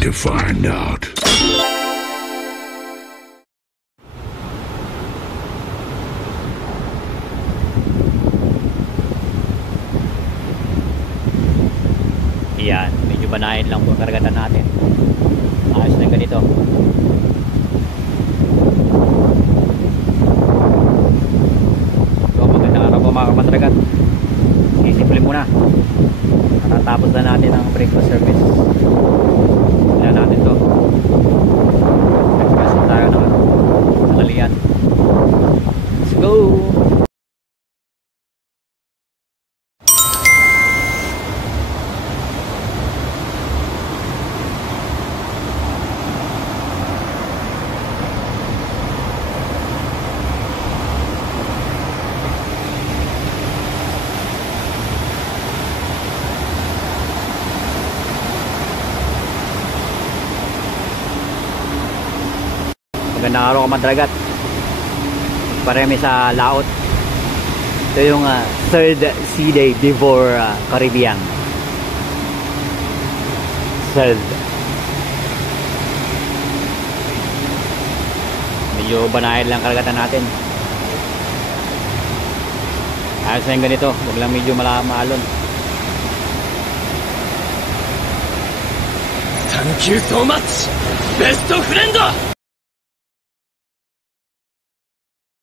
to find out. Yan, medyo banayin lang po karagatan natin. Ayos na ganito. So, magandang araw po mga kamandragat. Isimple muna. Natapos na natin ang breakfast service. Kaya natin to. Nagpasa tayo ng alian. Let's go! Magandang araw kamandragat. Paremi sa laot. Ito yung third sea day before Caribbean. Third. Medyo banayan lang karagatan natin. Ayos na yung ganito. Huwag lang medyo maalon. Thank you so much, best friend!